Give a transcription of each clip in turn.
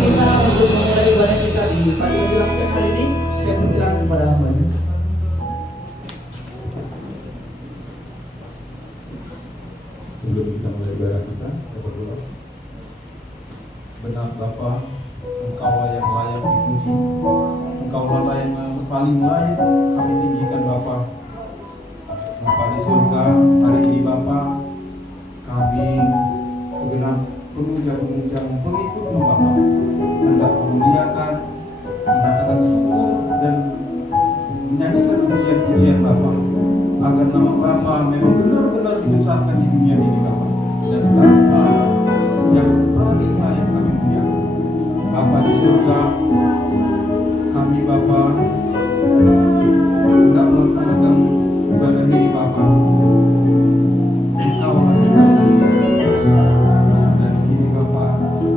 kita untuk memulai ibadah kita di pagi menjelang siang hari ini, saya persilakan kepada hambanya. Sebelum kita mulai ibadah kita berdoa. Benar Bapa, Engkau yang layak dipuji, Engkau lah yang paling layak kami tinggikan Bapa. Bapa di surga, hari ini Bapa, kami segenap pemuja-pemuja pengikut-Mu Bapa, hendak memuliakan, menyatakan syukur dan menyanyikan pujian-pujian Bapa, agar nama Bapa memang benar-benar dibesarkan di dunia ini Bapa, dan Bapa yang paling layak kami muliakan. Bapa di surga, kami Bapa hendak melaksanakan ibadah ini Bapa. Engkau lah yang kami muliakan. Dan kini Bapa,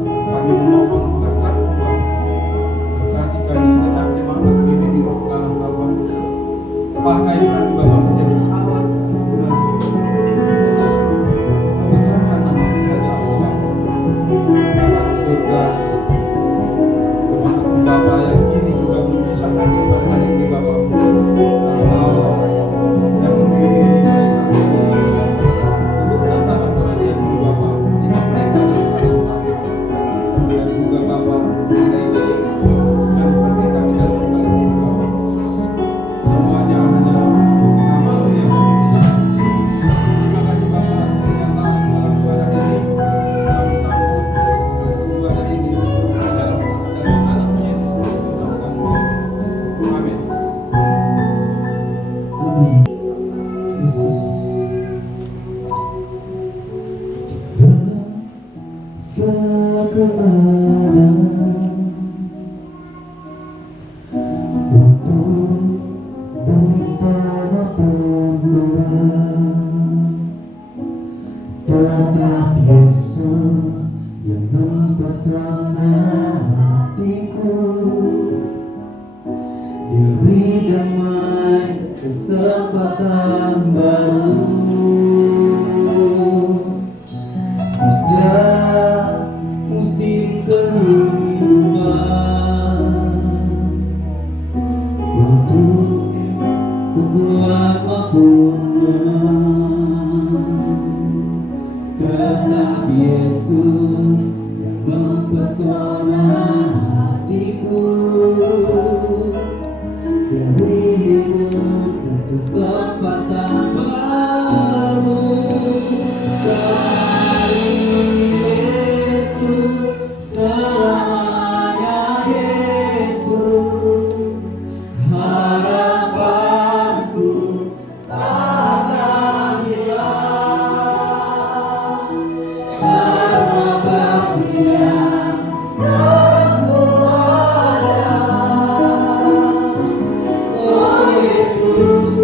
kami memohon berkat-Mu Bapa, berkati kami segenap jemaat ini di roh kalang Bapa. Pakai kami Bapa menjadi alat sebenar membesarkan nama kerajaan Allah Bapa. Bapa di surga, kemanapun Bapa yang kini juga belum bisa hadir pada hari ini Bapa, Engkau yang mengiringi mereka untuk tangan penasihat-Mu Bapa, jika mereka dalam keadaan sakit, dan juga Bapa mengiringi dan pakai kami dalam ibadah ini Bapa. Semuanya hanya nama-Mu yang kami pujikan. Terima kasih Bapa atas pernyataan dalam ibadah ini. Kami sambut ibadah ini dalam anak-Mu Yesus Kristus melakukan amin. Yesus, dalam segala keadaan, untuk berlimpah maupun kurang, tetap Yesus yang mempesona hatiku. Dia beri damai, kesempatan baru di setiap musim kehidupan. Untuk ku kuat maupun lemah, tetap Yesus yang mempesona hatiku. Dia beri hidup dan kesempatan baru. Sekali Yesus, selamanya Yesus, harapanku takkan hilang, karena kasih-Nya selalu ada. Oh Yesus,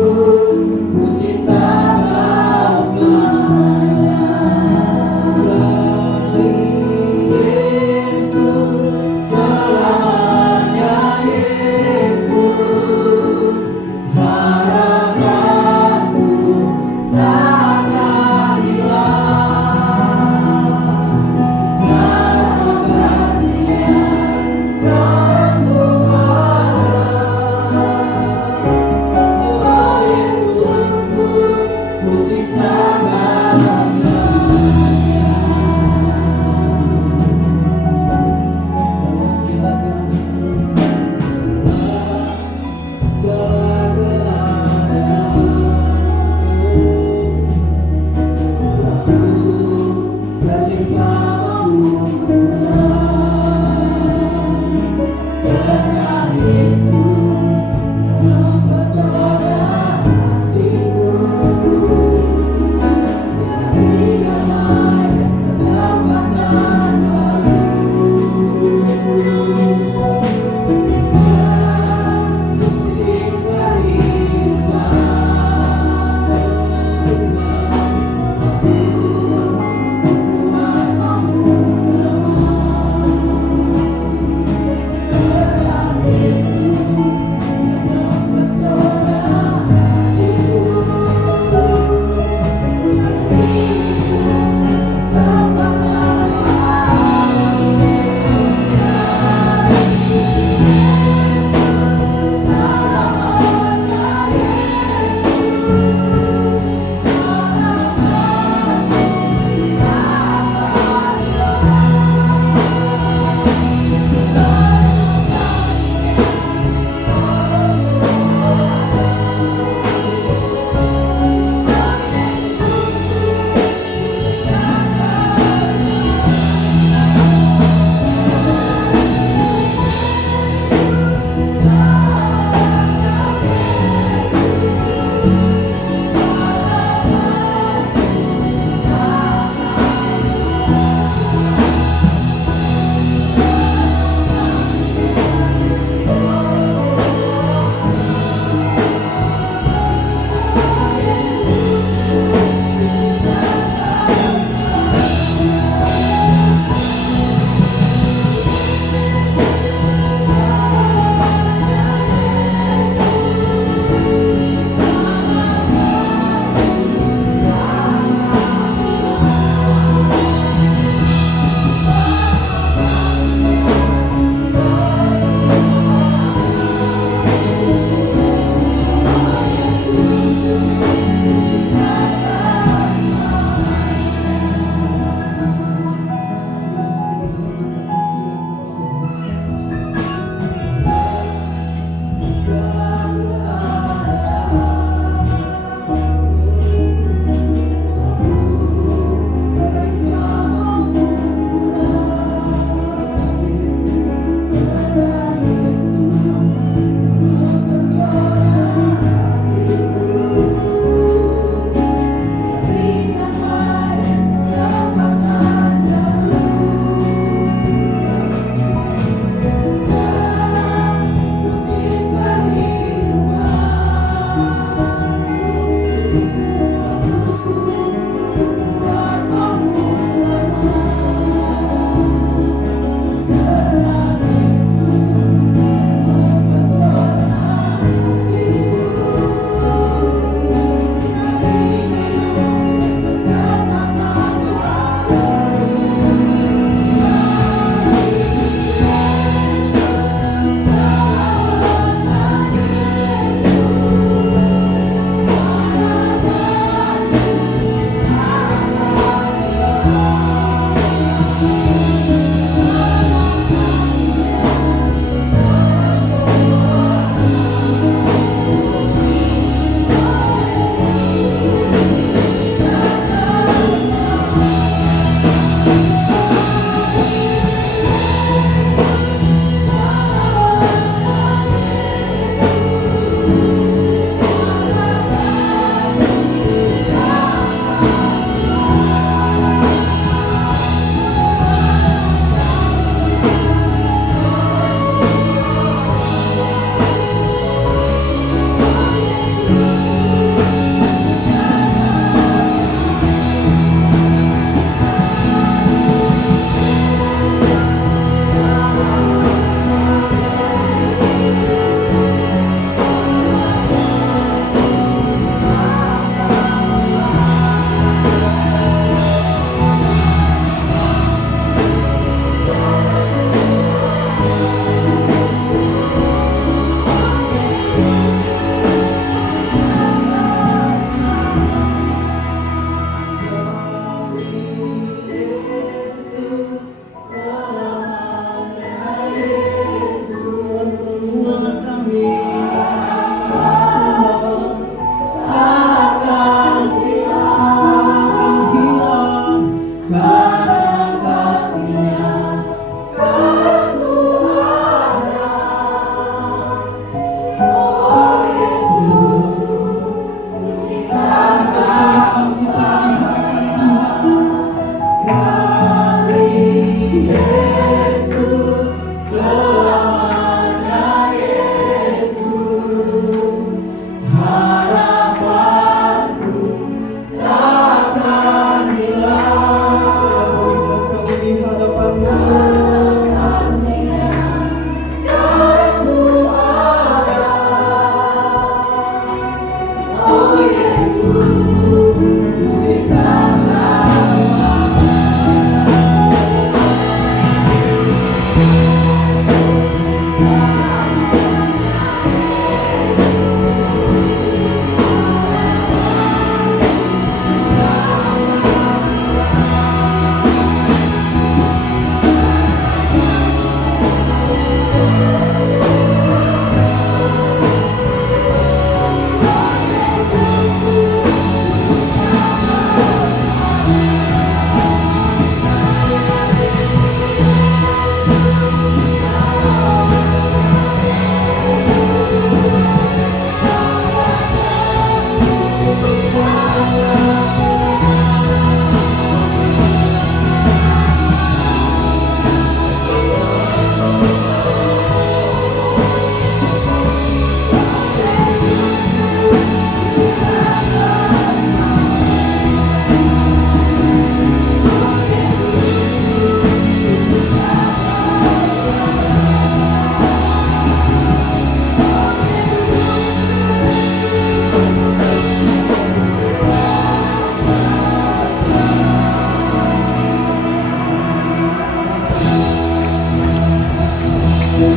Terima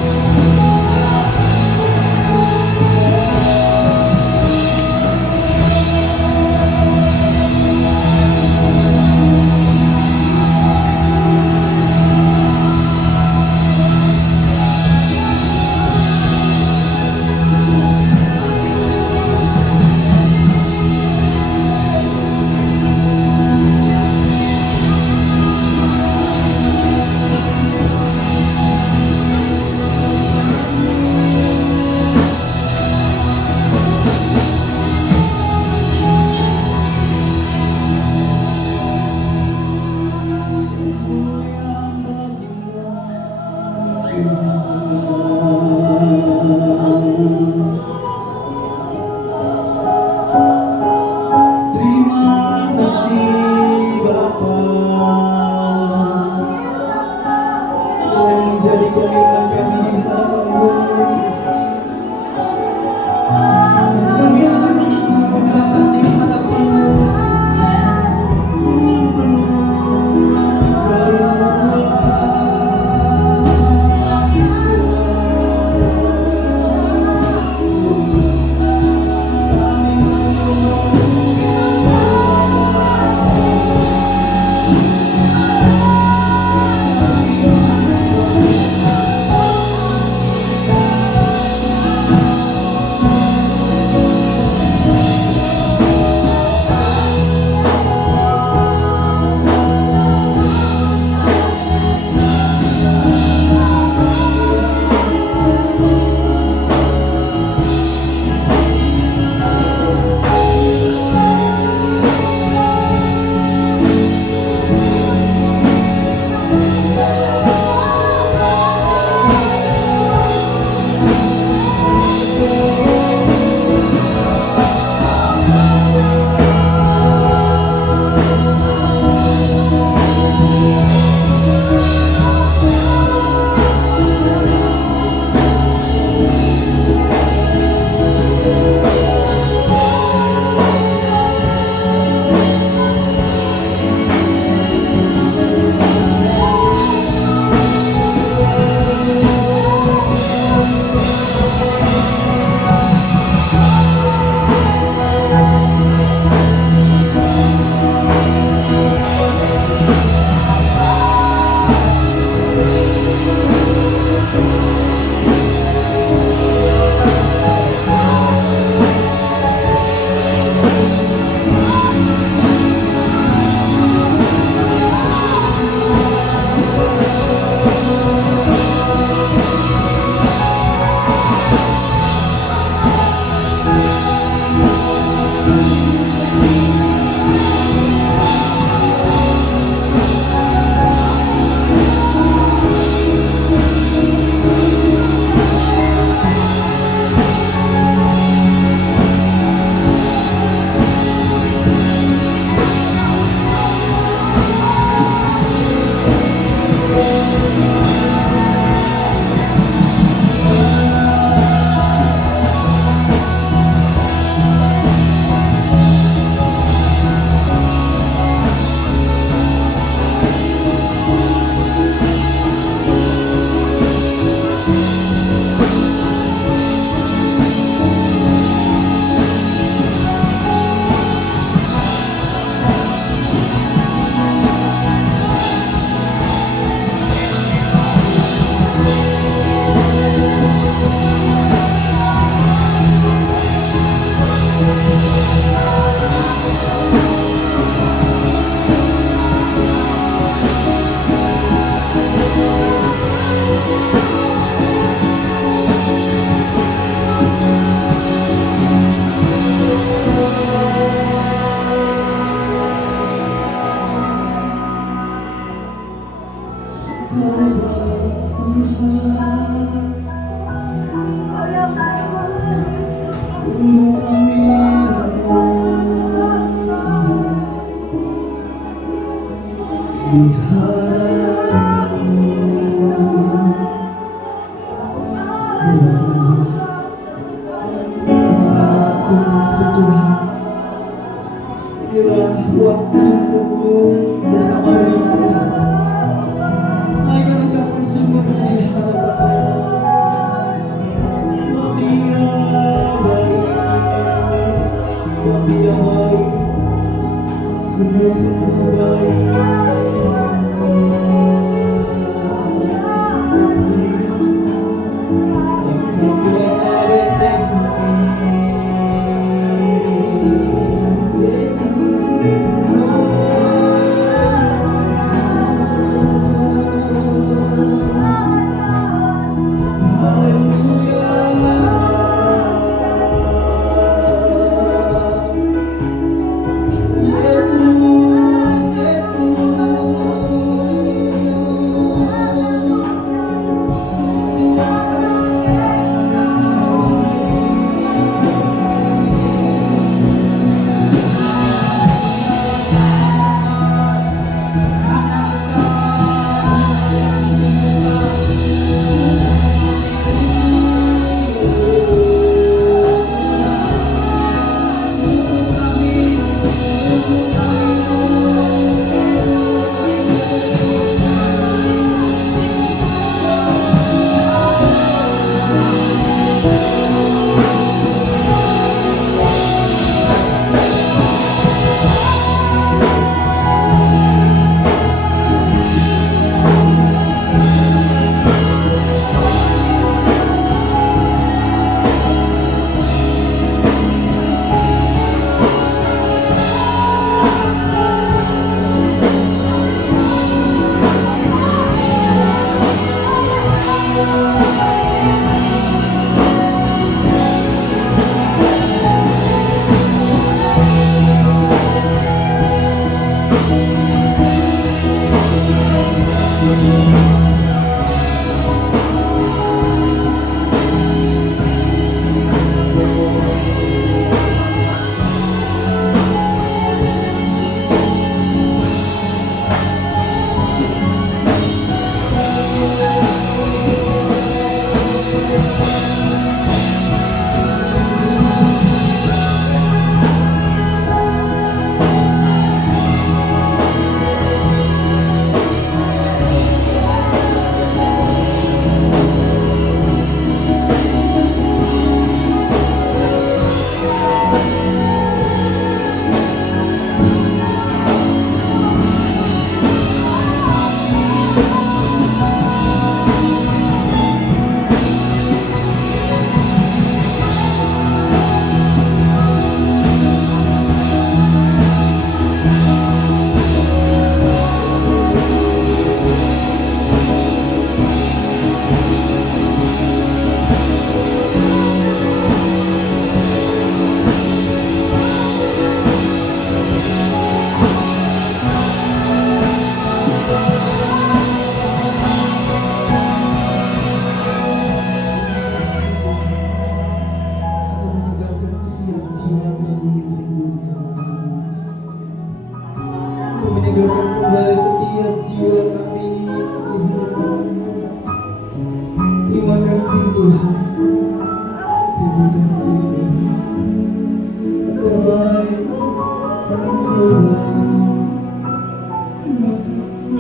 kasih Bapa yang menjadi komitmen kami di hadapan-Mu. Kami anak-anak-Mu datang di hadapan-Mu dengan penuh kerinduan. kasih Tuhan, terima kasih Tuhan. Engkau baik, Engkau baik. Terima kasih.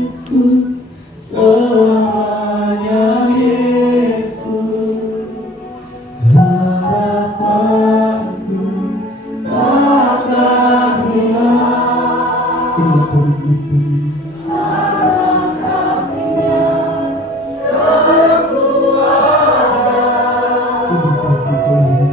Yesus, selamanya Yesus, harapanku takkan hilang. Inilah komitmen terima kasih Tuhan.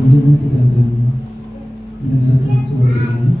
Selanjutnya kita akan mendengarkan suara doa.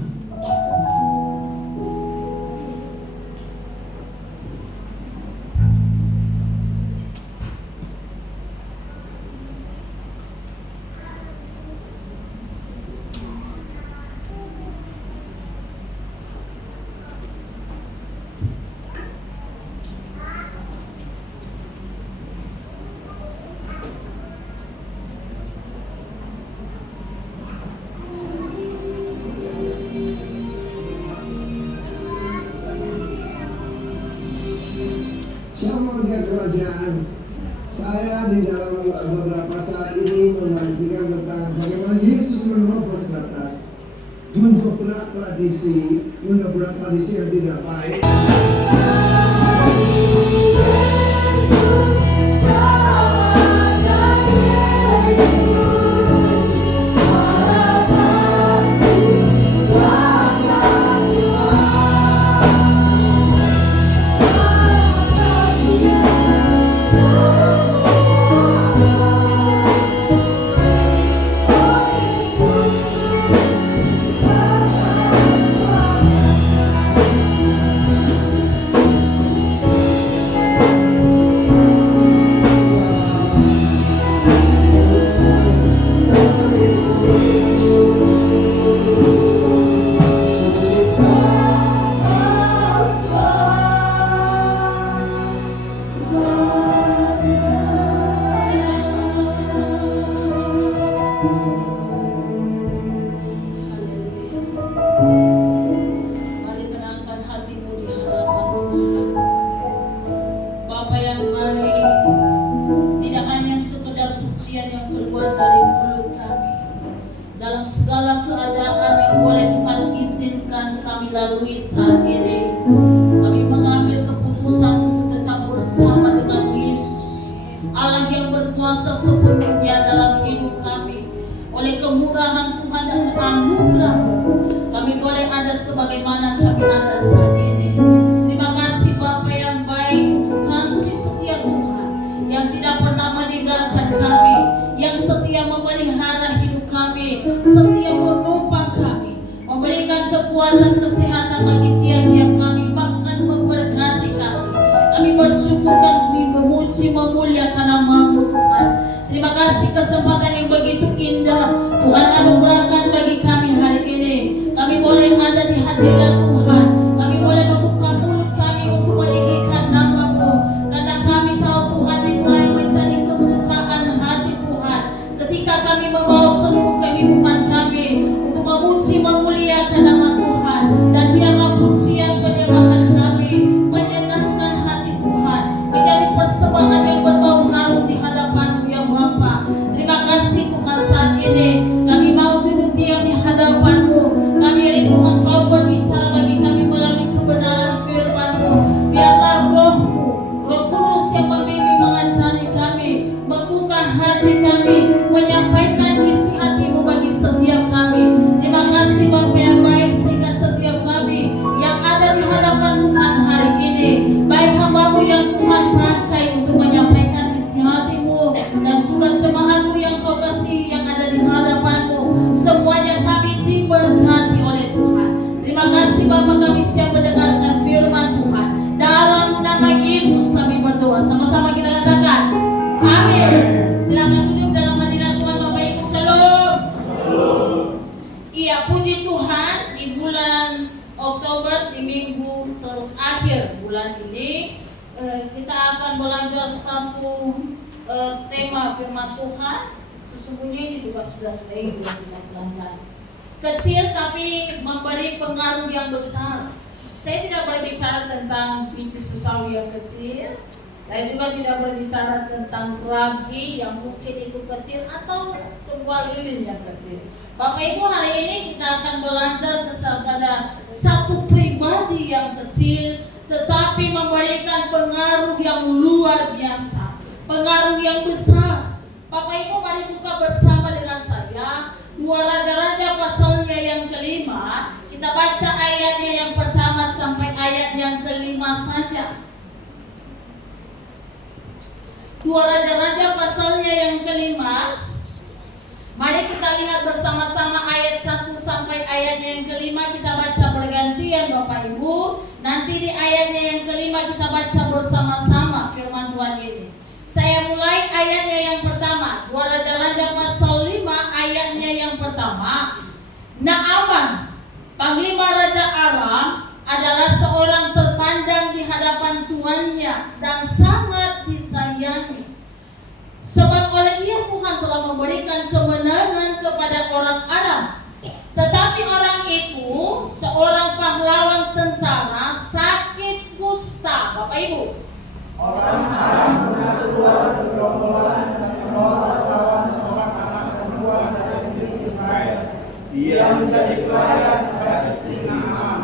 Shalom kerajaan. Saya di dalam beberapa saat ini menantikan tentang bagaimana Yesus menerobos batas, mendobrak tradisi yang tidak baik. Mari tenangkan hatimu di hadapan Tuhan. Bapa yang baik, tidak hanya sekedar pujian yang keluar dari mulut kami, dalam segala keadaan yang boleh Tuhan izinkan kami lalui saat ini, kami mengambil keputusan untuk tetap bersama dengan Yesus, Allah yang berkuasa sepenuhnya dalam hidup kami. Oleh kemurahan Tuhan dan anugerah-Mu, kami boleh ada sebagaimana kami ada saat ini. Terima kasih Bapa yang baik untuk kasih setia Tuhan yang tidak pernah meninggalkan kami, yang setia memelihara hidup kami, setia menopang kami, memberikan kekuatan kesehatan bagi tiap-tiap kami, bahkan memberkati kami. Kami bersyukur, kami memuji, memuliakan nama-Mu Tuhan. Terima kasih kesempatan yang begitu indah Tuhan anugerahkan bagi kami hari ini. Kami boleh ada di hadirat Tuhan. Kami boleh membuka mulut kami untuk meninggikan nama-Mu, karena kami tahu Tuhan itulah yang menjadi kesukaan hati Tuhan. Ketika kami membawa seluruh kehidupan kami untuk memuji, memuliakan nama Tuhan, dan biarlah pujian penyembahan kami menyenangkan hati Tuhan, menjadi persembahan yang berbau harum di hadapan-Mu ya Bapa. Terima kasih Tuhan, saat ini kami mau duduk diam di hadapan-Mu. Kami rindu Engkau berbicara bagi kami melalui kebenaran firman-Mu. Biarlah Roh-Mu, Roh Kudus yang membimbing mengajari kami, membuka hati kami, menyampaikan isi hati-Mu bagi setiap kami. Terima kasih Bapa yang baik, sehingga setiap kami yang ada di hadapan Tuhan hari ini, baik hamba-Mu yang Tuhan pakai untuk menyampaikan isi hati-Mu, dan juga jemaat-Mu yang Kau kasihi yang ada di hadapan-Mu, semuanya kami diberkati oleh Tuhan. Terima kasih Bapa, kami siap mendengarkan firman Tuhan. Dalam nama Yesus kami berdoa. Sama-sama kita katakan amin. Silakan duduk dalam hadirat Tuhan. Bapak Ibu, shalom. Iya, puji Tuhan, di bulan Oktober, di minggu terakhir bulan ini, kita akan belajar satu tema firman Tuhan. Sesungguhnya ini juga sudah sering kita pelajari. Kecil tapi memberi pengaruh yang besar. Saya tidak berbicara tentang biji susawi yang kecil. Saya juga tidak berbicara tentang ragi yang mungkin itu kecil atau sebuah lilin yang kecil. Bapak Ibu, hari ini kita akan belajar kepada satu pribadi yang kecil tetapi memberikan pengaruh yang luar biasa, pengaruh yang besar. Bapak Ibu, mari buka bersama dengan saya 2 Raja-Raja pasalnya yang kelima. Kita baca ayatnya yang pertama sampai ayat yang kelima saja. 2 Raja-Raja pasalnya yang kelima. Mari kita lihat bersama-sama ayat 1 sampai ayatnya yang kelima, kita baca bergantian Bapak Ibu. Nanti di ayatnya yang kelima kita baca bersama-sama firman Tuhan ini. Saya mulai ayatnya yang pertama, 2 Raja-Raja pasal 5 ayatnya yang pertama. Naaman, panglima Raja Aram, adalah seorang terpandang di hadapan tuannya dan sangat disayangi. Sebab oleh dia Tuhan telah memberikan kemenangan kepada orang Aram. Tetapi orang itu, seorang pahlawan tentara, sakit kusta. Bapak Ibu, Orang Aram pernah keluar bergerombolan dan melawan seorang anak perempuan dari negeri Israel. Dia menjadi pelayan pada istri Naaman.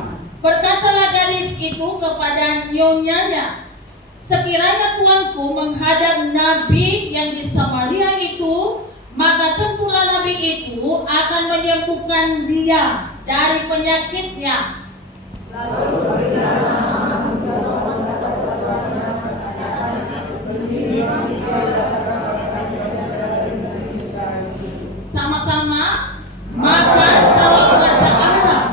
berkatalah gadis itu kepada nyonyanya, sekiranya tuanku menghadap nabi yang di Samaria itu, maka tentulah nabi itu akan menyembuhkan dia dari penyakitnya. Sama-sama, maka sahabat Raja Aram,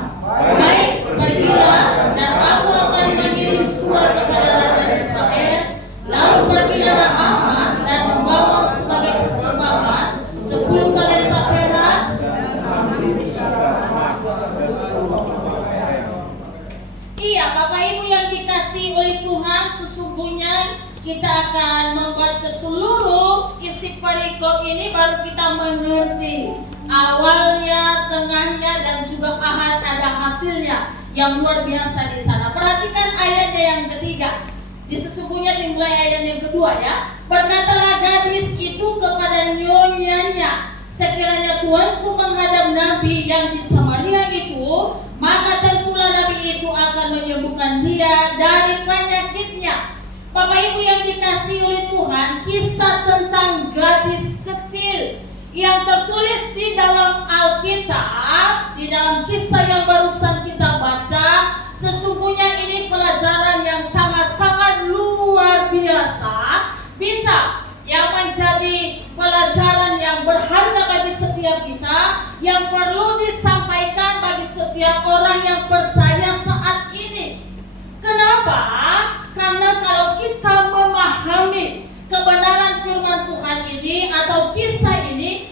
baik, pergilah, dan aku akan mengirim surat kepada Raja Israel. Lalu pergilah Naaman dan membawa sebagai persembahan 10 talenta perak. Iya, Bapak Ibu yang dikasihi oleh Tuhan, sesungguhnya kita akan membaca seluruh isi perikop ini baru kita mengerti awalnya, tengahnya, dan juga ahad ada hasilnya yang luar biasa di sana. Perhatikan ayatnya yang ketiga. Sesungguhnya dimulai ayat yang kedua ya. Berkatalah gadis itu kepada nyonyanya, sekiranya tuanku menghadap nabi yang di Samaria itu, maka tentulah nabi itu akan menyembuhkan dia dari penyakitnya. Bapak Ibu yang dikasihi oleh Tuhan, kisah tentang gadis kecil yang tertulis di dalam Alkitab, di dalam kisah yang barusan kita baca, sesungguhnya ini pelajaran yang sangat-sangat luar biasa, bisa yang menjadi pelajaran yang berharga bagi setiap kita, yang perlu disampaikan bagi setiap orang yang percaya saat ini. Kenapa? Karena kalau kita memahami kebenaran firman Tuhan ini atau kisah ini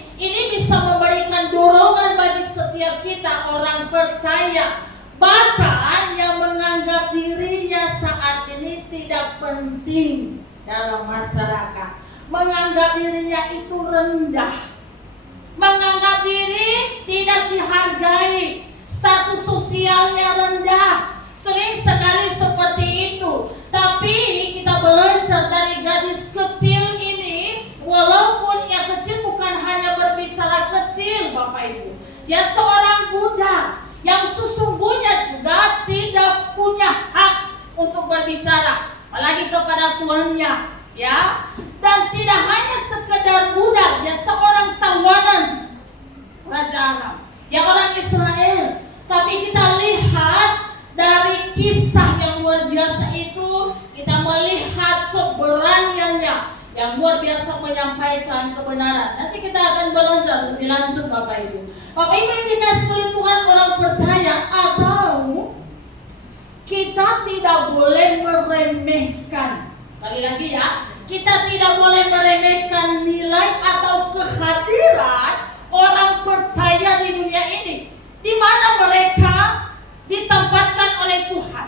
bisa memberikan dorongan bagi setiap kita orang percaya. Bahkan yang menganggap dirinya saat ini tidak penting dalam masyarakat, menganggap dirinya itu rendah, menganggap diri tidak dihargai, status sosialnya rendah. Sering sekali seperti itu. Tapi kita belajar dari gadis kecil ini, walaupun yang kecil bukan hanya berbicara kecil Bapak Ibu, dia seorang budak yang sesungguhnya juga tidak punya hak untuk berbicara, apalagi kepada tuannya, ya. Dan tidak hanya sekedar budak, dia seorang tawanan Raja Aram, ya orang Israel. Tapi kita lihat dari kisah yang luar biasa itu, kita melihat keberaniannya yang luar biasa menyampaikan kebenaran. Nanti kita akan belajar lebih lanjut Bapak Ibu. Bapak Ibu yang dikasihi oleh Tuhan, orang percaya, atau kita tidak boleh meremehkan. Kali lagi ya, kita tidak boleh meremehkan nilai atau kehadiran orang percaya di dunia ini, di mana mereka ditempatkan oleh Tuhan.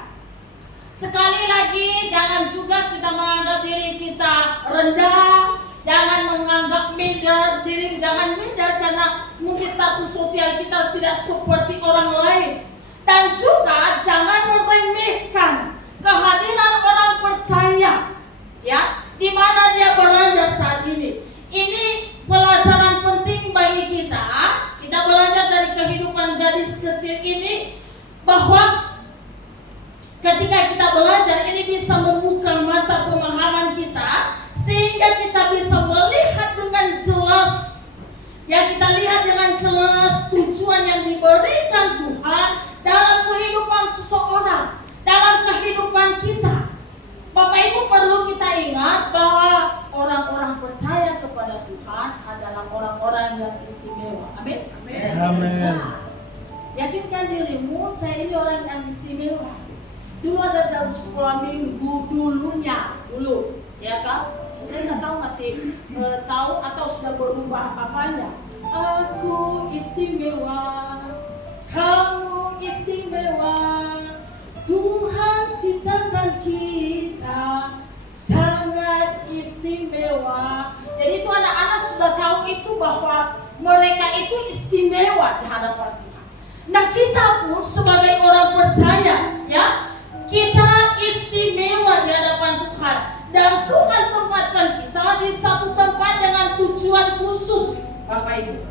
Sekali lagi, jangan juga kita menganggap diri kita rendah, jangan menganggap minder diri, jangan minder karena mungkin status sosial kita tidak seperti orang lain. Dan juga jangan meremehkan kehadiran orang percaya, ya, di mana dia berada saat ini. Ini pelajaran penting bagi kita. Kita belajar dari kehidupan gadis kecil ini, bahwa ketika kita belajar ini bisa membuka mata pemahaman kita, sehingga kita bisa melihat dengan jelas, ya, kita lihat dengan jelas tujuan yang diberikan Tuhan dalam kehidupan seseorang, dalam kehidupan kita. Bapak Ibu perlu kita ingat bahwa orang-orang percaya kepada Tuhan adalah orang-orang yang istimewa. Amin. Amin. Nah, yakinkan dirimu, saya ini orang yang istimewa. Dulu ada jam sekolah minggu dulu, ya kan? Mungkin nggak tahu masih tahu atau sudah berubah apanya. Aku istimewa, kamu istimewa, Tuhan ciptakan kita sangat istimewa. Jadi itu anak-anak sudah tahu itu bahwa mereka itu istimewa di hadapan Tuhan. Nah kita pun sebagai orang percaya, ya, kita istimewa di hadapan Tuhan. Dan Tuhan tempatkan kita di satu tempat dengan tujuan khusus, Bapak Ibu.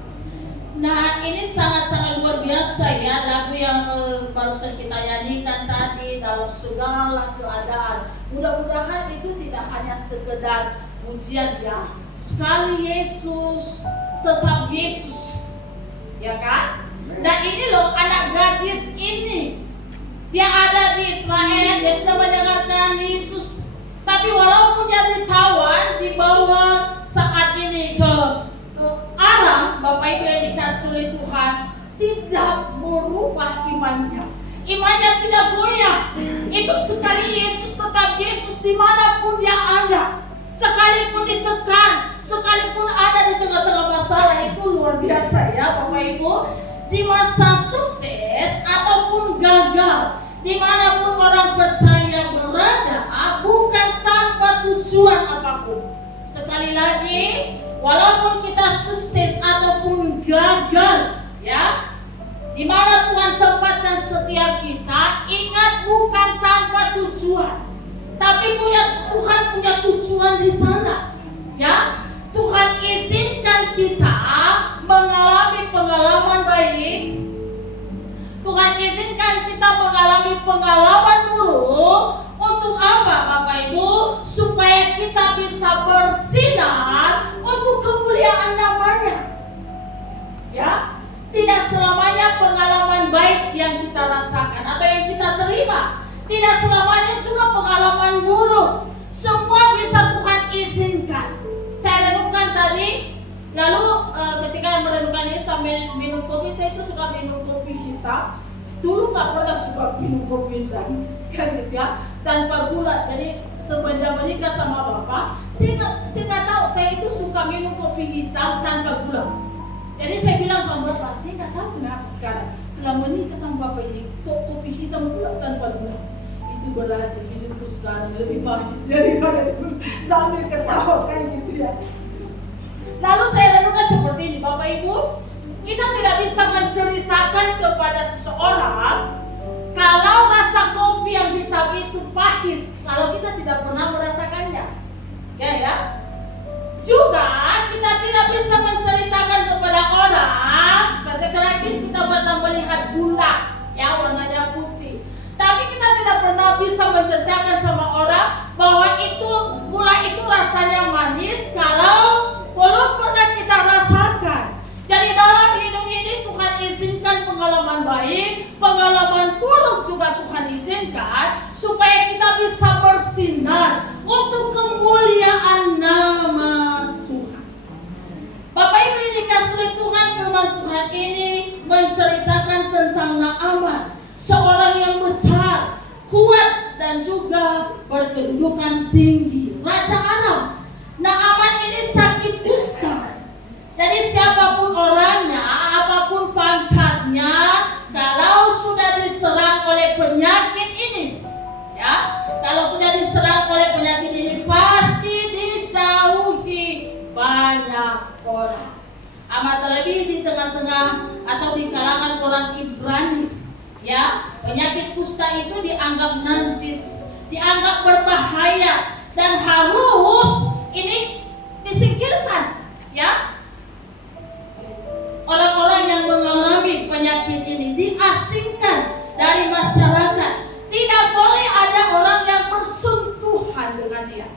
Nah ini sangat-sangat luar biasa ya, lagu yang barusan kita nyanyikan tadi, dalam segala keadaan. Mudah-mudahan itu tidak hanya sekedar pujian ya. Sekali Yesus, tetap Yesus, ya kan? Dan ini loh anak gadis ini, dia ada di Israel, dia sudah mendengarkan Yesus. Tapi walaupun dia ditawan, dibawa saat ini ke Aram, Bapak Ibu yang dikasih oleh Tuhan, tidak merubah imannya. Imannya tidak goyah. Itu sekali Yesus, tetap Yesus dimanapun dia ada. Sekalipun ditekan, sekalipun ada di tengah-tengah masalah, itu luar biasa ya Bapak Ibu. Di masa sukses ataupun gagal, dimanapun orang percaya berada, bukan tanpa tujuan apapun. Sekali lagi, walaupun kita sukses ataupun gagal, ya, di mana Tuhan tempatkan setiap kita, ingat bukan tanpa tujuan, tapi Tuhan punya tujuan di sana, ya. Tuhan izinkan kita mengalami pengalaman baik. Tuhan izinkan kita mengalami pengalaman buruk. Untuk apa Bapak Ibu? Supaya kita bisa bersinar untuk kemuliaan namanya. Ya, tidak selamanya pengalaman baik yang kita rasakan atau yang kita terima, tidak selamanya juga pengalaman buruk. Semua bisa Tuhan izinkan. Saya renungkan tadi, lalu ketika merenungkan ini sambil minum kopi, saya itu suka minum kopi hitam. Dulu nggak pernah suka minum kopi hitam, kan gitu ya, tanpa gula. Jadi semenjak menikah sama bapak, saya nggak tahu saya itu suka minum kopi hitam tanpa gula. Jadi saya bilang sama bapak, saya nggak tahu kenapa sekarang setelah menikah sama bapak ini kok kopi hitam pula tanpa gula. Itu berarti hidupku sekarang lebih baik daripada dulu. Sambil ketawa kan gitu ya. Lalu saya renungkan seperti ini, Bapak Ibu, kita tidak bisa menceritakan kepada seseorang kalau rasa kopi yang hitam itu pahit, kalau kita tidak pernah merasakannya, ya. Juga kita tidak bisa menceritakan kepada orang, sekarang kita baru melihat gula, ya, warnanya putih. Tapi kita tidak pernah bisa menceritakan sama orang bahwa itu gula itu rasanya manis kalau belum pernah kita rasakan. Jadi dalam hidup ini Tuhan izinkan pengalaman baik, pengalaman buruk juga Tuhan izinkan supaya kita bisa bersinar untuk kemuliaan nama Tuhan. Bapak Ibu yang dikasihi oleh Tuhan, firman Tuhan ini menceritakan tentang Naaman, seorang yang besar, kuat dan juga berkedudukan tinggi, Raja Aram. Naaman ini sakit kusta. Jadi siapapun orangnya, apapun pangkatnya, kalau sudah diserang oleh penyakit ini, ya, kalau sudah diserang oleh penyakit ini pasti dijauhi banyak orang. Amat terlebih di tengah-tengah atau di kalangan orang Ibrani, ya, penyakit kusta itu dianggap najis, dianggap berbahaya dan harus ini disingkirkan, ya. Orang-orang yang mengalami penyakit ini diasingkan dari masyarakat. Tidak boleh ada orang yang bersentuhan dengan dia.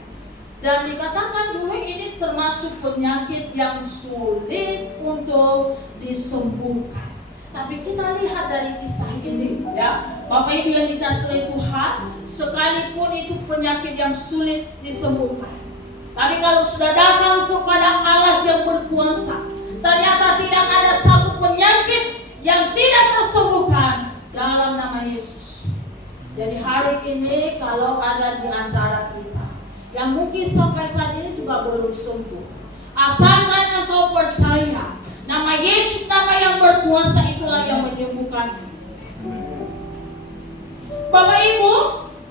Dan dikatakan dulu ini termasuk penyakit yang sulit untuk disembuhkan. Tapi kita lihat dari kisah ini, ya, Bapak Ibu yang dikasihi oleh Tuhan, sekalipun itu penyakit yang sulit disembuhkan, tapi kalau sudah datang kepada Allah yang berkuasa, ternyata tidak ada satu penyakit yang tidak tersembuhkan dalam nama Yesus. Jadi hari ini kalau ada di antara kita yang mungkin sampai saat ini juga belum sembuh, asalkan engkau percaya nama Yesus, nama yang berkuasa itulah yang menyembuhkan. Bapak Ibu,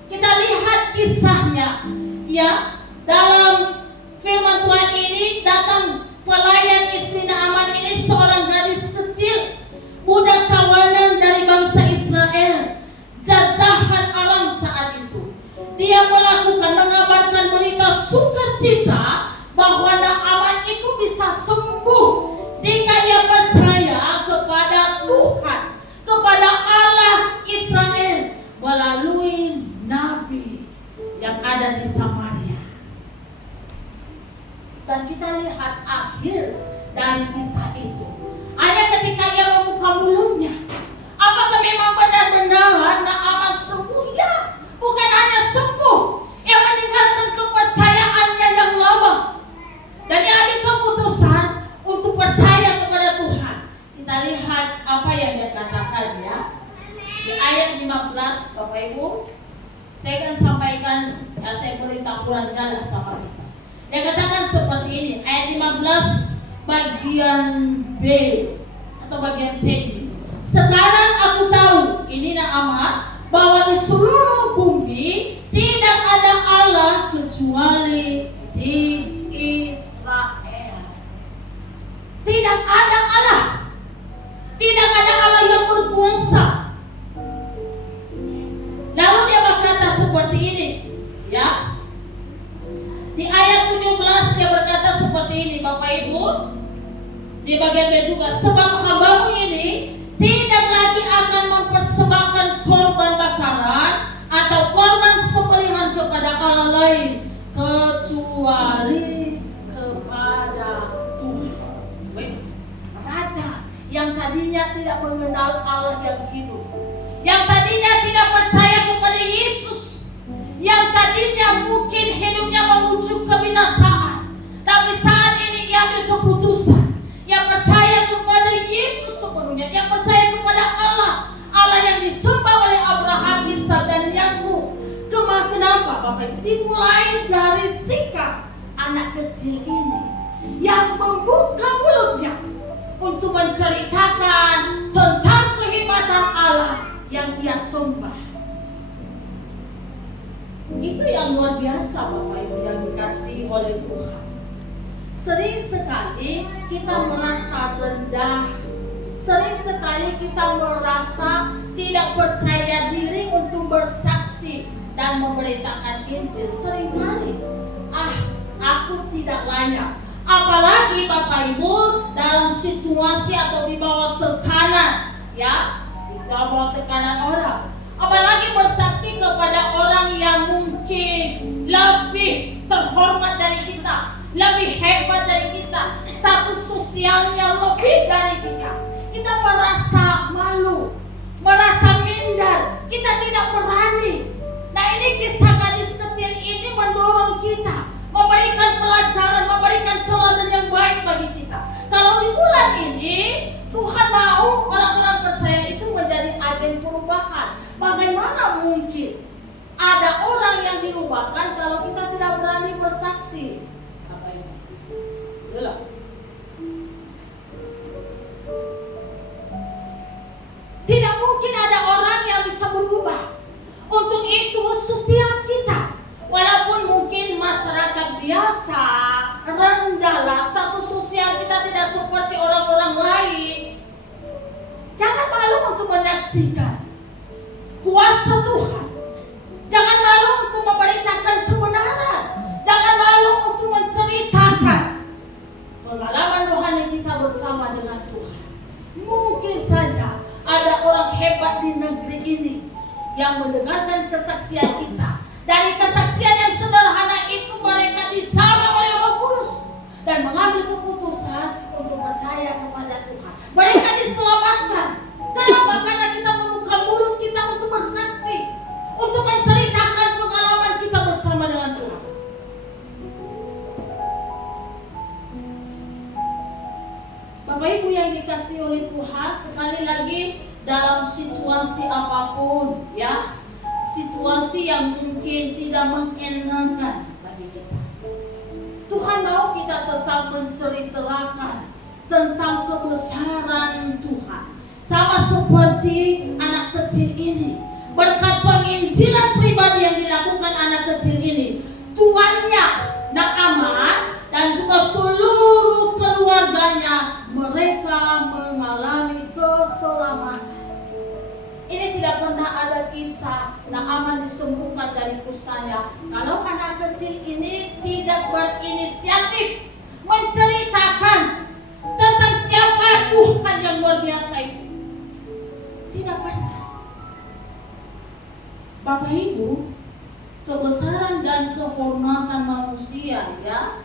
kita lihat kisahnya, ya, dalam firman Tuhan ini datang pelayan istri Naaman ini, seorang gadis kecil, budak tawanan dari bangsa Israel, jajahan alam saat itu. Dia mengabarkan berita sukacita bahwa Naaman itu bisa sembuh jika ia percaya kepada Tuhan, kepada Allah Israel melalui nabi yang ada di Samaria. Dan kita lihat akhir dari kisah itu. Hanya ketika ia membuka mulutnya, apakah memang benar-benar Naaman sembuh? Ya, bukan hanya sembuh, ia meninggalkan kepercayaannya yang lama dan ia ambil keputusan untuk percaya kepada Tuhan. Kita lihat apa yang dia katakan, ya. Di ayat 15, Bapak Ibu, saya akan sampaikan, ya, saya beritahu jalan sama kita. Dia katakan seperti ini, ayat 15 bagian B atau bagian C ini. Sekarang aku tahu, ini Naaman, bahwa di seluruh bumi tidak ada Allah kecuali di Israel. Tidak ada Allah. Tidak ada Allah yang berkuasa. Lalu dia berkata seperti ini, ya. Di ayat 17 dia berkata seperti ini, Bapak Ibu. Di bagian B juga, sebab hambamu ini tidak lagi akan mempersembahkan korban bakaran atau korban sembelihan kepada Allah lain kecuali kepada Tuhan. Raja yang tadinya tidak mengenal Allah yang hidup, yang tadinya tidak percaya kepada Yesus, yang tadinya mungkin hidupnya menuju kebinasaan, tapi saat ini ia ambil keputusan, yang percaya kepada Yesus sepenuhnya, yang percaya kepada Allah, Allah yang disembah oleh Abraham, Ishak dan Yakub. Kenapa, Bapak Ibu? Dimulai dari sikap anak kecil ini yang membuka mulutnya untuk menceritakan tentang kehebatan Allah yang ia sembah. Itu yang luar biasa, Bapak Ibu yang dikasihi oleh Tuhan. Sering sekali kita merasa rendah, sering sekali kita merasa tidak percaya diri untuk bersaksi dan memberitakan Injil. Seringkali, aku tidak layak. Apalagi Bapak Ibu dalam situasi atau di bawah tekanan, ya, di bawah tekanan orang. Apalagi bersaksi kepada orang yang mungkin lebih terhormat dari kita, lebih hebat dari kita, status sosialnya lebih dari kita. Kita merasa malu, merasa minder, kita tidak berani. Nah, ini kisah gadis kecil ini mendorong kita, memberikan pelajaran, memberikan teladan yang baik bagi kita. Kalau di bulan ini Tuhan mau orang-orang percaya itu menjadi agen perubahan. Bagaimana mungkin ada orang yang diubahkan kalau kita tidak berani bersaksi? Apa ini? Itulah. Tidak mungkin ada orang yang bisa berubah. Untuk itu setiap kita, walaupun mungkin masyarakat biasa, rendahlah, status sosial kita tidak seperti orang-orang lain, jangan malu untuk menyaksikan kuasa Tuhan. Jangan malu untuk memberitakan kebenaran. Jangan malu untuk menceritakan pengalaman rohani kita bersama dengan Tuhan. Mungkin saja ada orang hebat di negeri ini yang mendengarkan kesaksian kita. Dari kesaksian yang sederhana itu mereka dijamah oleh Roh Kudus dan mengambil keputusan untuk percaya kepada Tuhan. Mereka diselamatkan Kenapa? Karena kita membuka mulut kita untuk bersaksi, untuk menceritakan pengalaman kita bersama dengan Tuhan. Bapak Ibu yang dikasihi oleh Tuhan, sekali lagi dalam situasi apapun, ya, situasi yang mungkin tidak mengenakan bagi kita, Tuhan mau kita tetap menceritakan tentang kebesaran Tuhan. Sama seperti anak kecil ini, berkat penginjilan pribadi yang dilakukan anak kecil ini, tuannya Naaman dan juga seluruh keluarganya, mereka mengalami keselamatan. Ini tidak pernah ada kisah Naaman disembuhkan dari kustanya kalau anak kecil ini tidak berinisiatif menceritakan tentang siapa Tuhan yang luar biasa itu. Tidak pernah. Bapak Ibu, kebesaran dan kehormatan manusia, ya,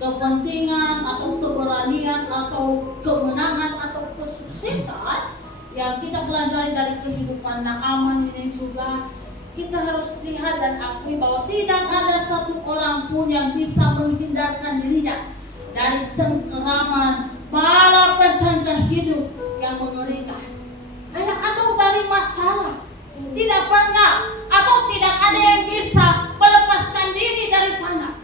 kepentingan atau keberanian atau kemenangan atau kesuksesan yang kita pelajari dari kehidupan Naaman ini juga kita harus lihat dan akui bahwa tidak ada satu orang pun yang bisa menghindarkan dirinya dari cengkeraman malapetaka hidup yang mengerikan, atau dari masalah. Tidak pernah atau tidak ada yang bisa melepaskan diri dari sana.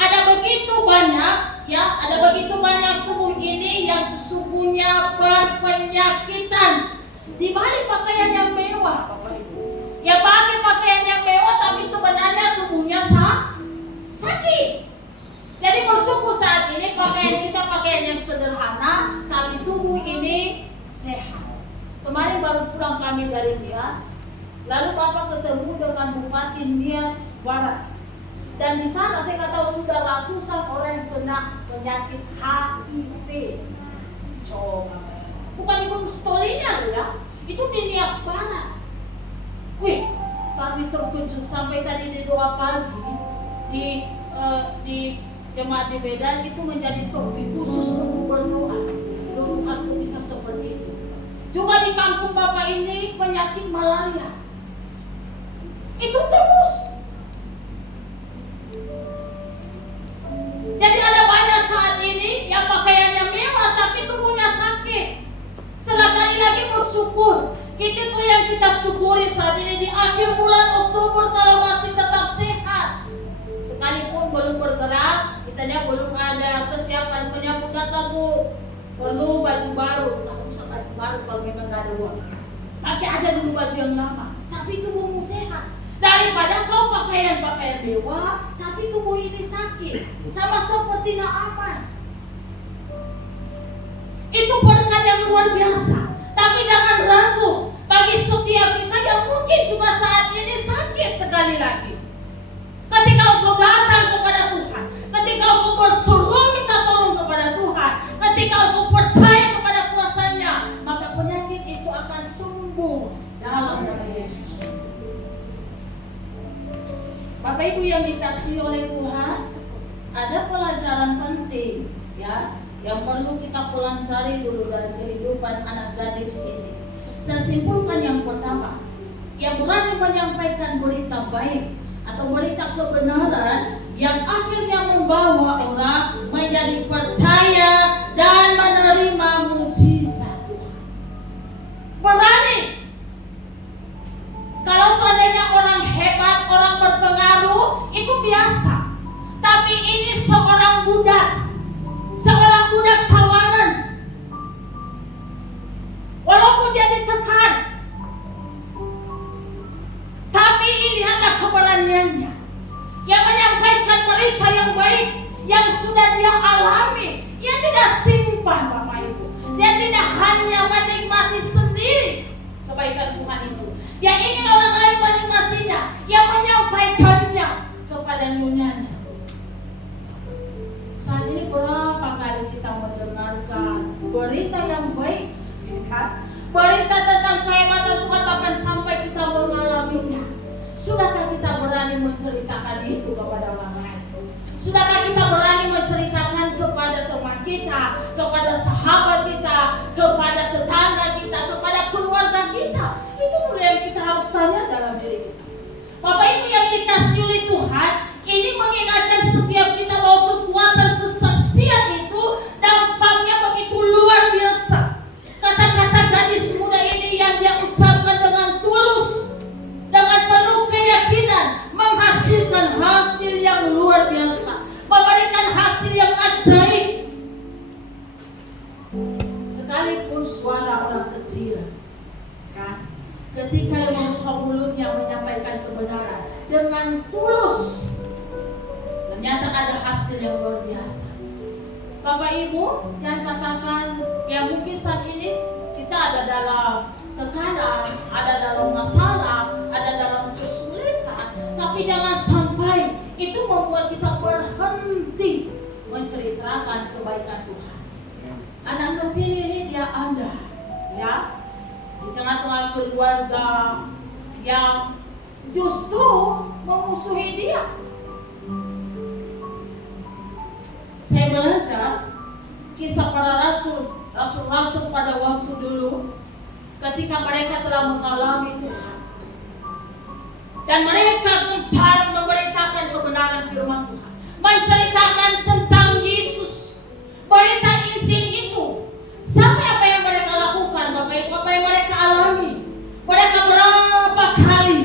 Ada begitu banyak, ya, ada begitu banyak tubuh ini yang sesungguhnya berpenyakitan. Di balik pakaian yang mewah, Bapak Ibu, ya pakai pakaian yang mewah tapi sebenarnya tubuhnya sakit. Jadi bersyukur saat ini pakaian kita pakaian yang sederhana, tapi tubuh ini sehat. Kemarin baru pulang kami dari Nias, lalu Bapak ketemu dengan Bupati Nias Barat. Dan di sana saya nggak tahu sudah ratusan orang yang kena penyakit HIV. Coba, bukan di Gunung Stolinya loh ya, itu di Nias Barat. Wih, kami terkejut sampai tadi di doa pagi di jemaat di Medan itu menjadi topik khusus untuk berdoa. Loh, Tuhan kok bisa seperti itu? Juga di kampung Bapak ini penyakit malaria itu terus. Jadi ada banyak saat ini yang pakaiannya mewah tapi tubuhnya sakit. Sekali lagi bersyukur. Itu yang kita syukuri saat ini di akhir bulan Oktober kalau masih tetap sehat. Sekalipun belum bergerak, misalnya belum ada kesiapan menyambut Natal, Bu, perlu baju baru. Nggak usah baju baru kalau memang nggak ada uang. Pakai aja dulu baju yang lama. Tapi tubuhmu sehat. Daripada kau pakaian mewah, tapi tubuh ini sakit. Sama seperti Naaman. Itu berkat yang luar biasa. Tapi jangan ragu bagi setiap kita yang mungkin juga saat ini sakit sekali lagi. Ketika engkau datang kepada Tuhan, ketika engkau berseru minta tolong kepada Tuhan, ketika engkau percaya kepada kuasa-Nya, maka penyakit itu akan sembuh dalam nama Yesus. Bapak Ibu yang dikasihi oleh Tuhan, ada pelajaran penting, ya, yang perlu kita pelajari dulu dari kehidupan anak gadis ini. Saya simpulkan yang pertama, yang berani menyampaikan berita baik atau berita kebenaran yang akhirnya membawa orang menjadi percaya dan menerima mukjizat Tuhan. Berani. Kalau seandainya orang hebat, orang berpengaruh, itu biasa. Tapi ini seorang budak tawanan. Walaupun dia ditekan, tapi ini adalah keberaniannya yang menyampaikan berita yang baik yang sudah dia alami. Dia tidak simpan, Bapak Ibu. Dia tidak hanya menikmati sendiri kebaikan Tuhan itu. Dia ingin orang lain menikmatinya. Dia menyampaikannya kepada nyonyanya. Saat ini berapa kali kita mendengarkan berita yang baik, kan? Berita tentang kehebatan Tuhan bahkan sampai kita mengalaminya. Sudahkah kita berani menceritakan itu kepada orang lain? Sudahkah kita berani menceritakan kepada teman kita, kepada sahabat kita, kepada tetangga kita, sukacitanya dalam diri kita. Bapak Ibu yang dikasihi oleh Tuhan, ini mengingatkan setiap kita bahwa kekuatan kesaksian itu dampaknya begitu luar biasa. Kata-kata gadis muda ini yang dia ucapkan dengan tulus, dengan penuh keyakinan, menghasilkan hasil yang luar biasa, memberikan hasil yang ajaib. Sekalipun suara orang kecil, kan? Ketika yang membuka mulutnya menyampaikan kebenaran dengan tulus, ternyata ada hasil yang luar biasa. Bapak Ibu, jangan katakan ya mungkin saat ini kita ada dalam tekanan, ada dalam masalah, ada dalam kesulitan, tapi jangan sampai itu membuat kita berhenti menceritakan kebaikan Tuhan. Anak kecil ini dia Anda, ya, di tengah-tengah keluarga yang justru memusuhi dia. Saya belajar kisah para rasul-rasul pada waktu dulu, ketika mereka telah mengalami Tuhan dan mereka gencar memberitakan kebenaran firman Tuhan, menceritakan tentang Yesus, berita Injil itu. Sampai apa yang mereka lakukan, Bapak Ibu, apa yang mereka alami? Mereka berapa kali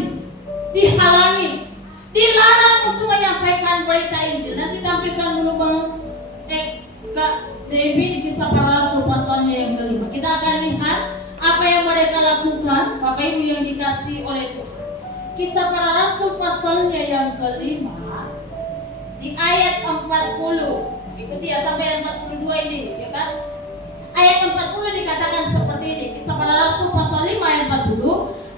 dihalangi, dilarang untuk menyampaikan berita Injil. Nanti tampilkan dulu Bang Kak Debbie di kisah para rasul pasalnya yang kelima. Kita akan lihat apa yang mereka lakukan, Bapak Ibu yang dikasihi oleh Tuhan. Kisah para rasul pasalnya yang kelima di ayat 40. Ikuti ya sampai 42 ini, ya kan? Ayat 40 dikatakan seperti ini. Kisah para rasul pasal 5 ayat 40.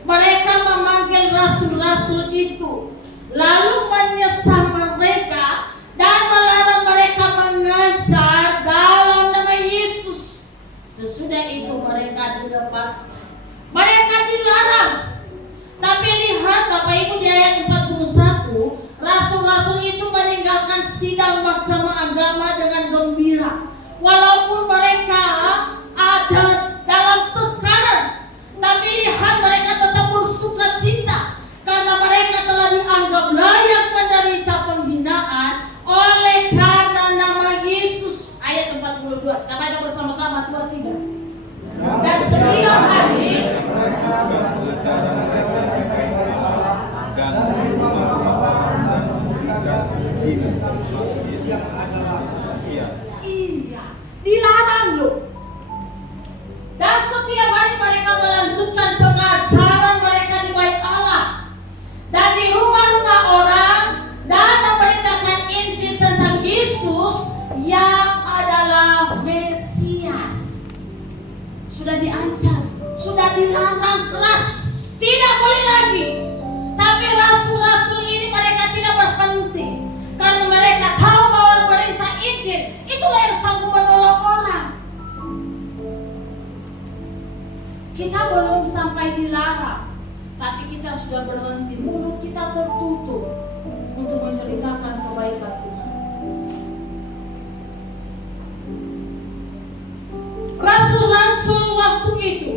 Mereka memanggil rasul-rasul itu, lalu menyesal mereka dan melarang mereka mengajar dalam nama Yesus. Sesudah itu mereka dilepaskan. Mereka dilarang. Tapi lihat Bapak Ibu di ayat 41, rasul-rasul itu meninggalkan sidang mahkamah agama dengan gembira. Walaupun mereka ada dalam tekanan, tapi lihat mereka tetap bersuka cita karena mereka telah dianggap layak menderita penghinaan oleh karena nama Yesus. Ayat 42, kita baca bersama-sama 2, 3. Dan setiap hari dilarang loh. Dan setiap hari mereka melanjutkan pengajaran mereka di bait Allah dan di rumah-rumah orang dan memberitakan Injil tentang Yesus yang adalah Mesias. Sudah diancam, sudah dilarang keras, tidak boleh lagi. Tapi rasul-rasul ini mereka tidak berhenti karena mereka tahu bahwa berita Injil itulah yang sanggup menolong orang. Kita belum sampai dilarang, tapi kita sudah berhenti, mulut kita tertutup untuk menceritakan kebaikan Tuhan. Rasul-rasul waktu itu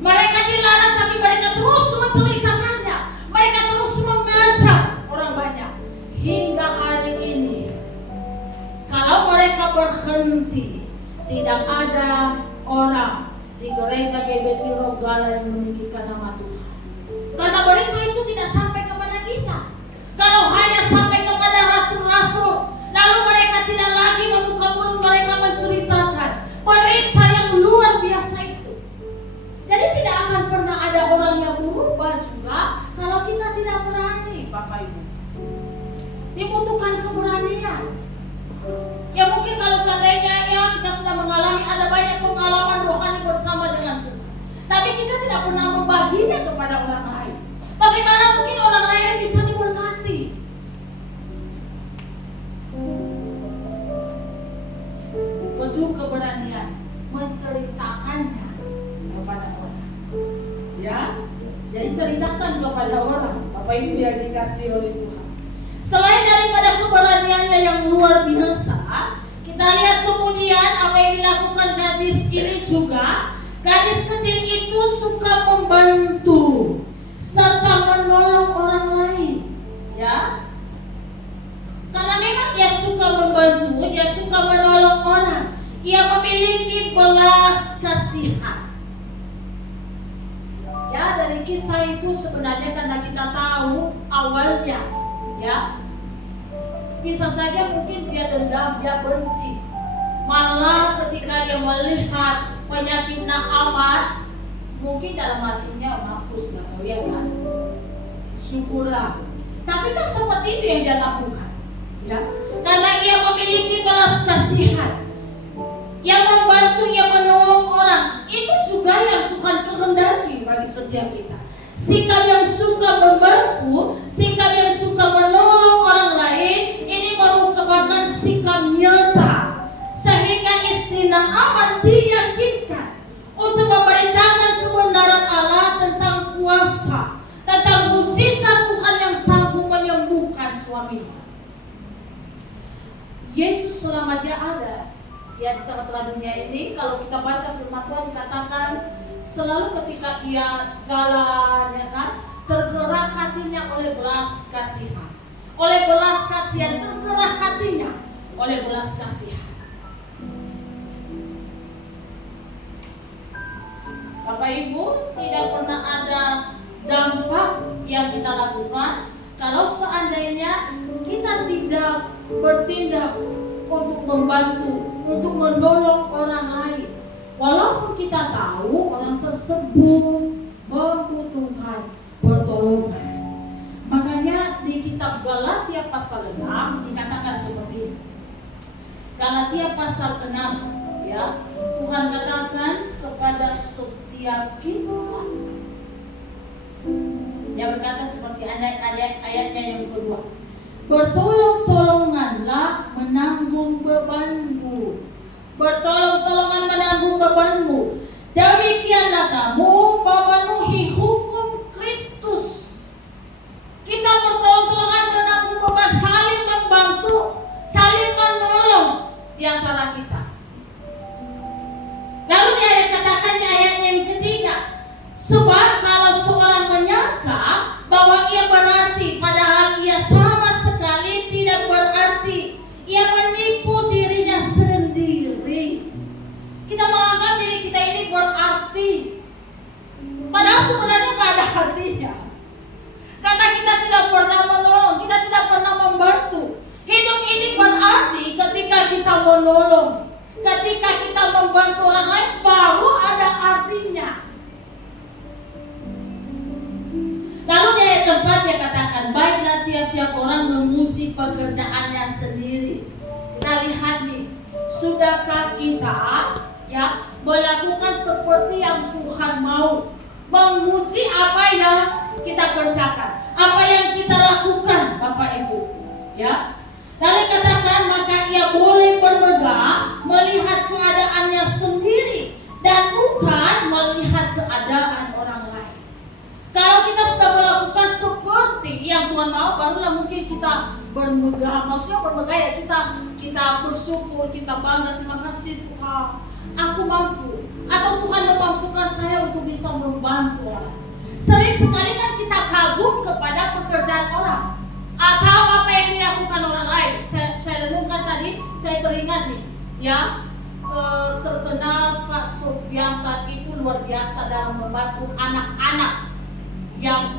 mereka dilarang, tapi mereka terus menceritakannya, mereka terus mengajar orang banyak hingga hari ini. Kalau mereka berhenti, tidak ada orang di gereja GBI Ronggala yang meninggikan nama Tuhan. Karena berita itu tidak sampai kepada kita. Kalau hanya sampai kepada rasul-rasul, lalu mereka tidak lagi membuka mulut mereka menceritakan berita yang luar biasa itu. Jadi tidak akan pernah ada orang yang berubah juga kalau kita tidak berani, Bapak Ibu. Dibutuhkan keberanian. Ya mungkin kalau seandainya ya kita sudah mengalami, ada banyak pengalaman rohani bersama dengan Tuhan, tapi kita tidak pernah membaginya kepada orang lain. Bagaimana mungkin orang lain bisa diberkati? Butuh keberanian menceritakannya kepada orang. Ya, jadi ceritakan kepada orang, Bapak Ibu yang dikasihi oleh Tuhan. Selain daripada keberaniannya yang luar biasa, kita lihat kemudian apa yang dilakukan gadis ini juga. Gadis kecil itu suka membantu. serta menolong orang lain, ya. Karena memang dia suka membantu, dia suka menolong orang, ia memiliki belas kasihan. Ya, dari kisah itu sebenarnya karena kita tahu awalnya, ya, bisa saja mungkin dia dendam, dia benci. Malah ketika dia melihat penyakit Naaman, mungkin dalam hatinya mampus lah kau, ya kan? Syukurlah. Tapi kan seperti itu yang dia lakukan, ya. Karena ia memiliki belas kasihan, yang membantu, yang menolong orang. Itu juga yang Tuhan kehendaki bagi setiap kita. Sikap yang suka membantu, sikap yang suka menolong orang lain, ini merupakan sikap nyata, sehingga istri Naaman diyakinkan untuk memberitakan kebenaran Allah tentang kuasa, tentang mukjizat Tuhan yang sanggup menyembuhkan suaminya. Yesus selama dia ada ya di tengah-tengah dunia ini, kalau kita baca firman Tuhan dikatakan selalu ketika ia jalan, ya kan, tergerak hatinya oleh belas kasihan. Oleh belas kasihan tergerak hatinya oleh belas kasihan. Bapak Ibu, tidak pernah ada dampak yang kita lakukan kalau seandainya kita tidak bertindak untuk membantu, untuk menolong orang lain. Walaupun kita tahu orang tersebut membutuhkan pertolongan. Makanya di kitab Galatia pasal 6 dikatakan seperti ini. Galatia pasal 6, ya, Tuhan katakan kepada setiap kita, yang berkata seperti ayatnya yang kedua, bertolong-tolonganlah menanggung bebanmu. Bertolong-tolongan menanggung bebanmu. Demikianlah kamu memenuhi hukum Kristus. Kita bertolong-tolongan menanggung beban, saling membantu, saling menolong di antara kita. Lalu dia katakan di ayat yang ketiga, sebab kalau seorang menyangka bahwa ia berarti padahal ia sama sekali tidak berarti, ia menipu dirinya sendiri. Kita menganggap diri kita ini berarti, padahal sebenarnya tidak ada artinya. Karena kita tidak pernah menolong, kita tidak pernah membantu. Hidup ini berarti ketika kita menolong, ketika kita membantu orang lain, baru ada artinya. Lalu di ayat 4 dia katakan, baiklah tiap-tiap orang memuji pekerjaannya sendiri. Kita lihat nih, sudahkah kita, ya, melakukan seperti yang Tuhan mau, memuji apa yang kita kerjakan, apa yang kita lakukan, Bapak Ibu, ya. Lalu katakan, maka ia boleh bermegah melihat keadaannya sendiri dan bukan melihat keadaan orang lain. Kalau kita sudah melakukan seperti yang Tuhan mau, barulah mungkin kita bermegah. Maksudnya bermegah ya kita bersyukur, kita bangga, terima kasih Tuhan, aku mampu, atau Tuhan memampukan saya untuk bisa membantu orang. Sering sekali kan kita kagum kepada pekerjaan orang atau apa yang dilakukan orang lain. Saya renungkan tadi, saya teringat nih, ya, terkenal Pak Sofyan itu luar biasa dalam membantu anak-anak yang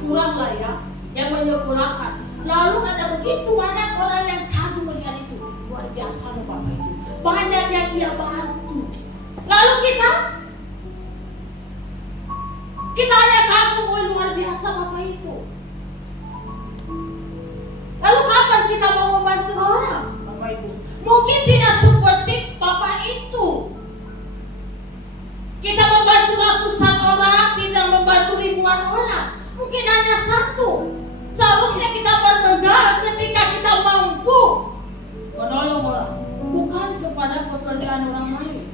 kurang lah ya, yang menyekolahkan. Lalu ada begitu banyak orang yang kagum melihat itu, luar biasa loh Bapak itu, banyak yang dia bantu. Lalu kita hanya kagum, luar biasa Bapak itu. Lalu kapan kita mau membantu orang, Bapak Ibu? Mungkin tidak seperti Bapak itu. Kita membantu ratusan orang, tidak membantu ribuan orang. Mungkin hanya satu. Seharusnya kita bermegah ketika kita mampu menolong orang, bukan kepada pekerjaan orang lain.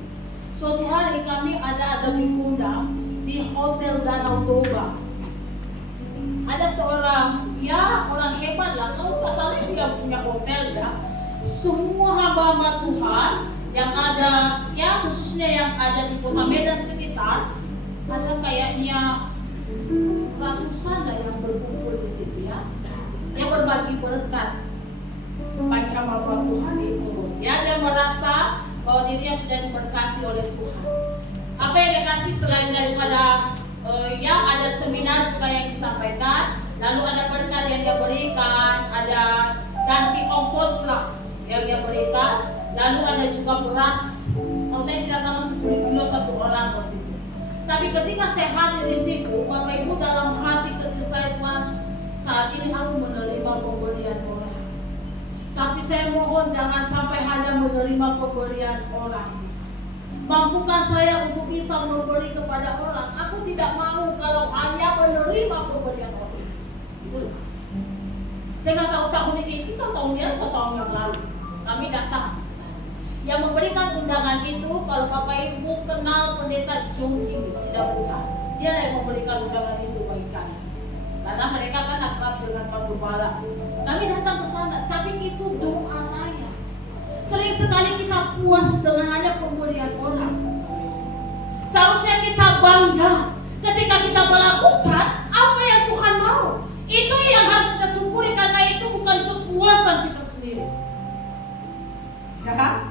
Suatu hari kami ada diundang di Hotel Danau Toba. Ada seorang, ya, orang hebat lah, kalau nggak salah dia punya hotel ya. Semua hamba-hamba Tuhan yang ada, ya, khususnya yang ada di Kota Medan sekitar, ada kayaknya ratusan lah yang berkumpul di situ ya, yang berbagi berkat bagi hamba Tuhan itu ya. Dia merasa bahwa dirinya sudah diberkati oleh Tuhan. Apa yang dia kasih selain daripada ya ada seminar juga yang disampaikan, lalu ada berkat yang dia berikan, ada ganti ongkos lah yang dia berikan, lalu ada juga beras. Kalau saya tidak salah 10 kilo satu orang waktu itu. Tapi ketika saya hadir di situ, Bapak Ibu, dalam hati kecil saya, Tuhan, saat ini aku menerima pemberian orang. Tapi saya mohon jangan sampai hanya menerima pemberian orang. Mampukah saya untuk bisa memberi kepada orang? Aku tidak mau kalau hanya menerima pemberian orang. Itulah. Saya nggak tahu tahun ini, itu kan tahun ini atau tahun yang lalu. Kami datang ke sana. Yang memberikan undangan itu, kalau Bapak Ibu kenal pendeta John Gillis, Sidabukan, dia lah yang memberikan undangan itu bagi kami. Karena mereka kan akrab dengan Pak Gembala. Kami datang ke sana, tapi itu doa saya. Sering sekali kita puas dengan hanya pemberian orang. Seharusnya kita bangga ketika kita melakukan apa yang Tuhan mau. Itu yang harus kita syukuri, karena itu bukan kekuatan kita sendiri. Ya kan?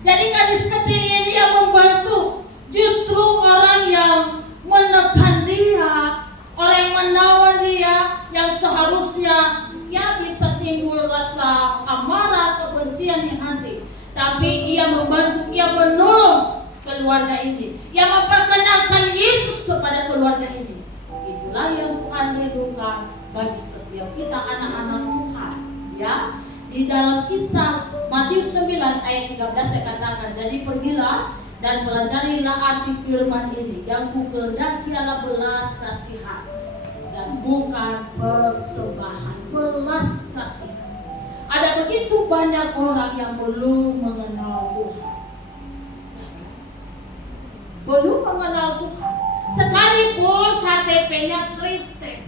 Jadi gadis kecil ini yang membantu justru orang yang menekan dia, orang yang menawan dia, yang seharusnya ya bisa timbul rasa amarah, kebencian di hati. Tapi ia membantu, ia menolong keluarga ini, ia memperkenalkan Yesus kepada keluarga ini. Itulah yang Tuhan rindukan bagi setiap kita anak-anak Tuhan. Ya, di dalam Kisah Matius 9 ayat 13 saya katakan, jadi pergilah dan pelajarilah arti firman ini, yang kukehendaki adalah belas kasihan dan bukan persembahan. Belas kasihan. Ada begitu banyak orang yang belum mengenal Tuhan. Belum mengenal Tuhan. Sekalipun KTP-nya Kristen,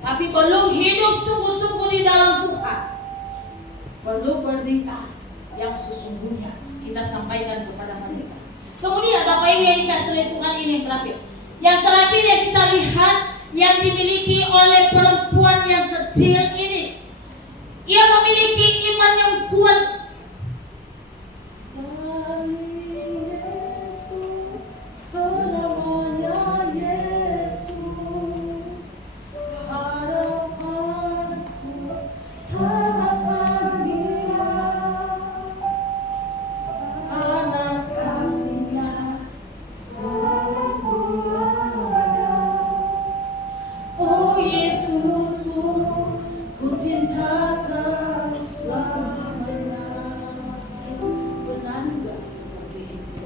tapi belum hidup sungguh-sungguh di dalam Tuhan. Perlu berita yang sesungguhnya kita sampaikan kepada mereka. Kemudian Bapak Ibu yang dikasih oleh Tuhan, ini yang terakhir. Yang terakhir yang kita lihat, yang dimiliki oleh perempuan yang kecil ini, ia memiliki iman yang kuat. Sekali Yesus, selamanya Yesus, harapanku takkan hilang, karena kasih-Nya padaku ada. Oh Yesusku, ku cinta Kau selamanya. Benar enggak seperti itu?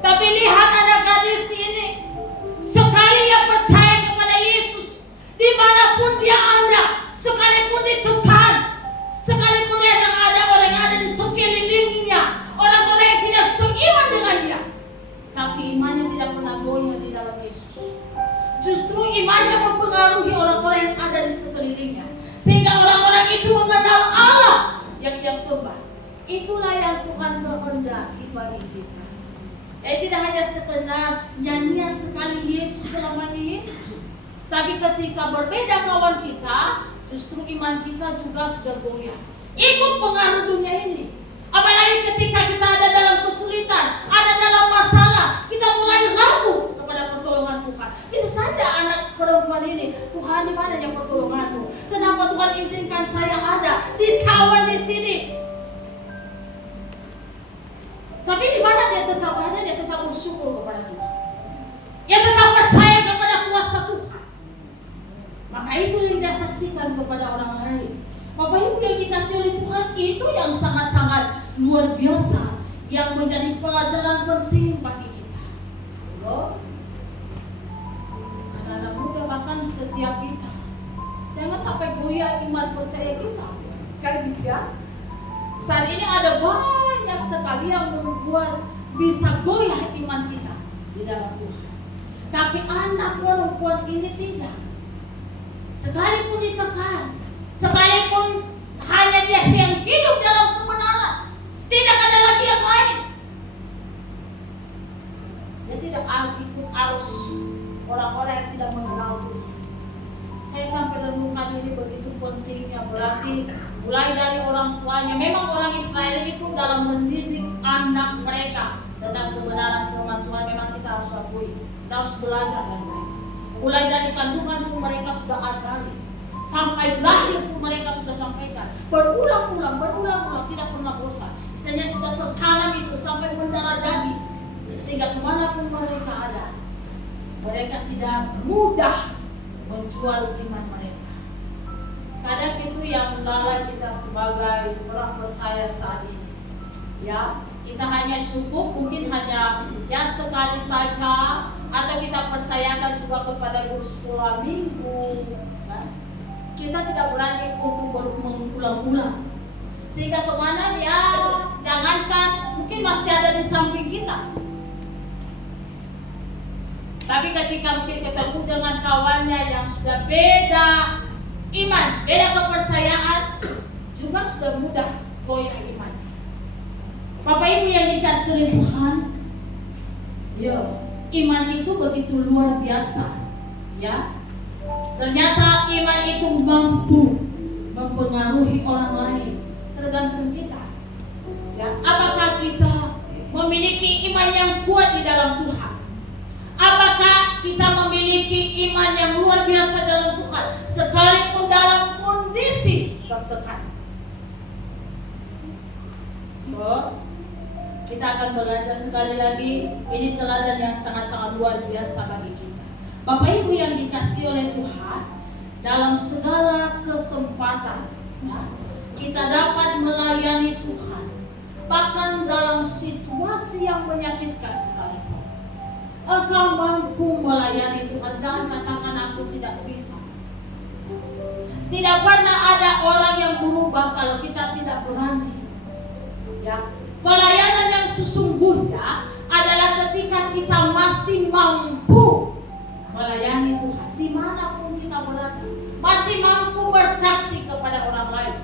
Tapi lihat anak gadis ini, sekali ia percaya kepada Yesus, dimanapun dia ada, sekalipun ditekan, sekalipun dia ada orang yang ada di sekelilingnya, orang-orang yang tidak seiman dengan dia, tapi imannya tidak pernah goyah di dalam Yesus. Justru imannya mempengaruhi orang-orang yang ada di sekelilingnya, sehingga orang-orang itu mengenal Allah yang dia sembah. Itulah yang Tuhan kehendaki bagi kita. Tidak hanya sekedar nyanyian sekali Yesus, selamanya Yesus, tapi ketika berbeda kawan kita, justru iman kita juga sudah goyah, ikut pengaruh dunia ini. Apalagi ketika kita ada dalam kesulitan, ada dalam masalah, kita mulai ragu kepada pertolongan Tuhan. Bisa saja anak perempuan ini, Tuhan, di mana yang pertolonganmu? Kenapa Tuhan izinkan saya ada ditawan di sini? Tapi di mana dia tetap ada, dia tetap bersyukur kepada Tuhan. Dia tetap percaya kepada kuasa Tuhan. Maka itu yang dia saksikan kepada orang lain. Bapak Ibu yang dikasih oleh Tuhan, itu yang sangat-sangat luar biasa, yang menjadi pelajaran penting bagi kita. Loh, anak-anak muda, bahkan setiap kita, jangan sampai goyah iman percaya kita. Kan gitu ya. Saat ini ada banyak sekali yang membuat bisa goyah iman kita di dalam Tuhan. Tapi anak perempuan ini tidak. Sekalipun ditekan, sekalipun hanya dia yang hidup dalam kebenaran, tidak ada lagi yang lain. Dia tidak orang Israel itu dalam mendidik anak mereka tentang kebenaran firman Tuhan, memang kita harus akui, kita harus belajar dari mereka. Mulai dari kandungan pun mereka sudah ajari, sampai lahir pun mereka sudah sampaikan, berulang-ulang, tidak pernah bosan. Istilahnya sudah tertanam itu sampai mendarah daging, sehingga kemanapun mereka ada, mereka tidak mudah menjual iman mereka. Kadang itu yang lalai kita sebagai orang percaya saat ini. Ya, kita hanya cukup, mungkin hanya ya sekali saja, atau kita percayakan juga kepada guru sekolah minggu. Ya. Kita tidak berani untuk mengulang-ulang. Sehingga kemana ya, jangankan mungkin masih ada di samping kita. Tapi ketika mungkin ketemu dengan kawannya yang sudah beda iman, beda kepercayaan, juga sudah mudah goyah iman. Bapak Ibu yang dikasih oleh Tuhan, ya, iman itu begitu luar biasa, ya. Ternyata iman itu mampu mempengaruhi orang lain, tergantung kita. Ya, apakah kita memiliki iman yang kuat di dalam Tuhan? Apakah kita memiliki iman yang luar biasa dalam Tuhan, sekalipun dalam kondisi tertekan? Oh, kita akan belajar sekali lagi. Ini teladan yang sangat-sangat luar biasa bagi kita. Bapak Ibu yang dikasihi oleh Tuhan, dalam segala kesempatan ya, kita dapat melayani Tuhan, bahkan dalam situasi yang menyakitkan sekalipun. Engkau mampu melayani Tuhan. Jangan katakan aku tidak bisa. Tidak pernah ada orang yang berubah kalau kita tidak berani. Ya, pelayanan yang sesungguhnya adalah ketika kita masih mampu melayani Tuhan dimanapun kita berada, masih mampu bersaksi kepada orang lain.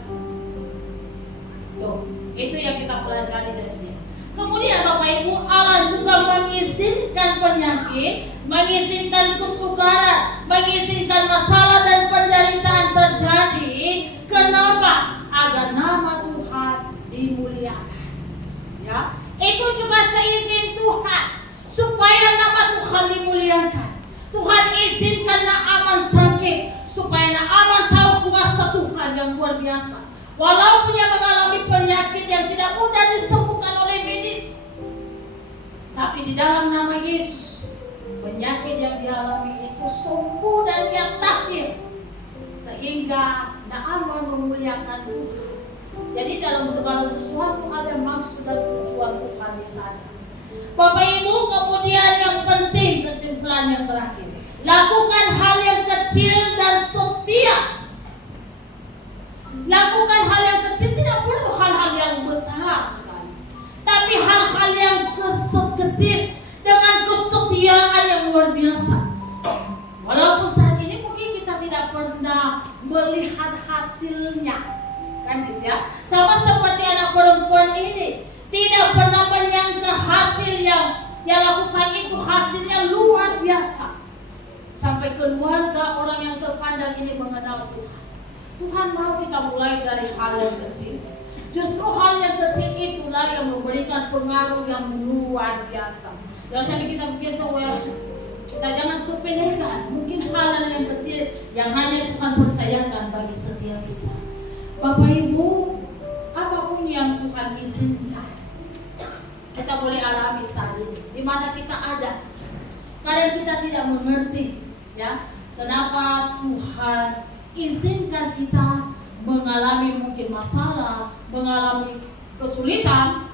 Tuh, itu yang kita pelajari dari dia. Kemudian Bapak Ibu, Allah juga mengizinkan penyakit, mengizinkan kesukaran, mengizinkan masalah dan penderitaan terjadi. Kenapa? Agar nama Tuhan dimuliakan. Ya, itu juga seizin Tuhan supaya nama Tuhan dimuliakan. Tuhan izinkan Naaman sakit supaya Naaman tahu kuasa Tuhan yang luar biasa. Walaupun dia mengalami penyakit yang tidak mudah disembuhkan oleh medis, tapi di dalam nama Yesus, penyakit yang dialami itu sembuh dan dia tahir, sehingga Naaman memuliakan Tuhan. Jadi dalam segala sesuatu ada maksud dan tujuan Tuhan di sana. Bapak Ibu, kemudian yang penting, kesimpulan yang terakhir, lakukan hal yang kecil dan setia. Lakukan hal yang kecil, tidak perlu hal-hal yang besar sekali, tapi hal-hal yang kecil dengan kesetiaan yang luar biasa. Walaupun saat ini mungkin kita tidak pernah melihat hasilnya, kan gitu ya. Sama seperti anak perempuan ini, tidak pernah menyangka hasil yang dia lakukan itu hasilnya luar biasa. Sampai keluarga orang yang terpandang ini mengenal Tuhan. Tuhan mau kita mulai dari hal yang kecil. Justru hal yang kecil itulah yang memberikan pengaruh yang luar biasa. Jangan sampai kita pikir kita jangan sepelekan. Mungkin hal yang kecil yang hanya Tuhan percayakan bagi setiap kita. Bapak Ibu, apapun yang Tuhan izinkan, kita boleh alami saat ini, di mana kita ada. Kadang kita tidak mengerti, ya, kenapa Tuhan izinkan kita mengalami mungkin masalah, mengalami kesulitan,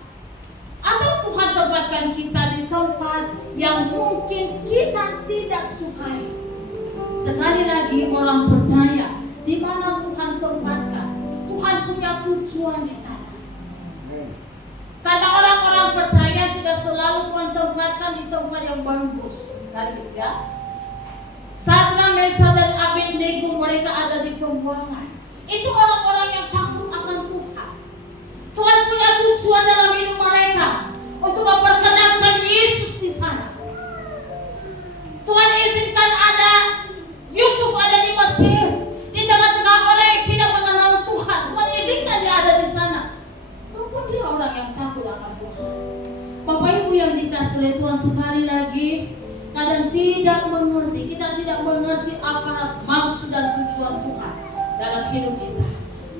atau Tuhan tempatkan kita di tempat yang mungkin kita tidak sukai. Sekali lagi orang percaya, di mana Tuhan tempatkan, Tuhan punya tujuan di sana. Karena orang-orang percaya tidak selalu Tuhan tempatkan di tempat yang bagus, kan gitu ya. Sadrak, Mesak dan Abednego mereka ada di pembuangan. Itu orang-orang yang takut akan Tuhan. Tuhan punya tujuan dalam hidup mereka untuk memperkenalkan Yesus di sana. Tuhan izinkan ada Yusuf ada di Mesir, di tengah-tengah orang yang tidak mengenal Tuhan. Tuhan izinkan dia ada di sana. dikasih Tuhan sekali lagi, kadang tidak mengerti, kita tidak mengerti apa maksud dan tujuan Tuhan dalam hidup kita.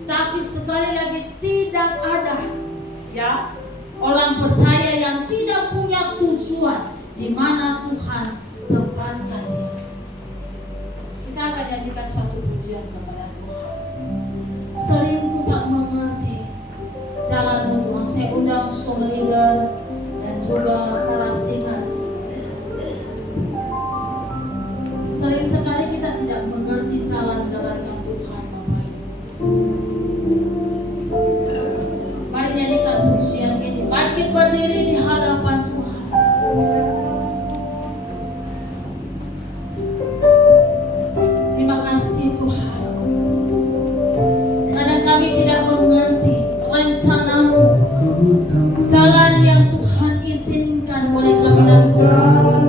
Tapi sekali lagi tidak ada ya orang percaya yang tidak punya tujuan di mana Tuhan tempatkan dia. Kita akan nyanyikan satu pujian kepada Tuhan. Sering ku tak mengerti jalanmu Tuhan. Saya undang song leader dan juga para singer. Sering sekali kita tidak mengerti jalan-jalannya Tuhan Bapak Ibu. Mari nyanyikan pujian ini. Bangkit berdiri di hadapan Tuhan. Terima kasih Tuhan. Kadang kami tidak mengerti rencana-Mu, jalan yang Tuhan izinkan boleh kami lakukan.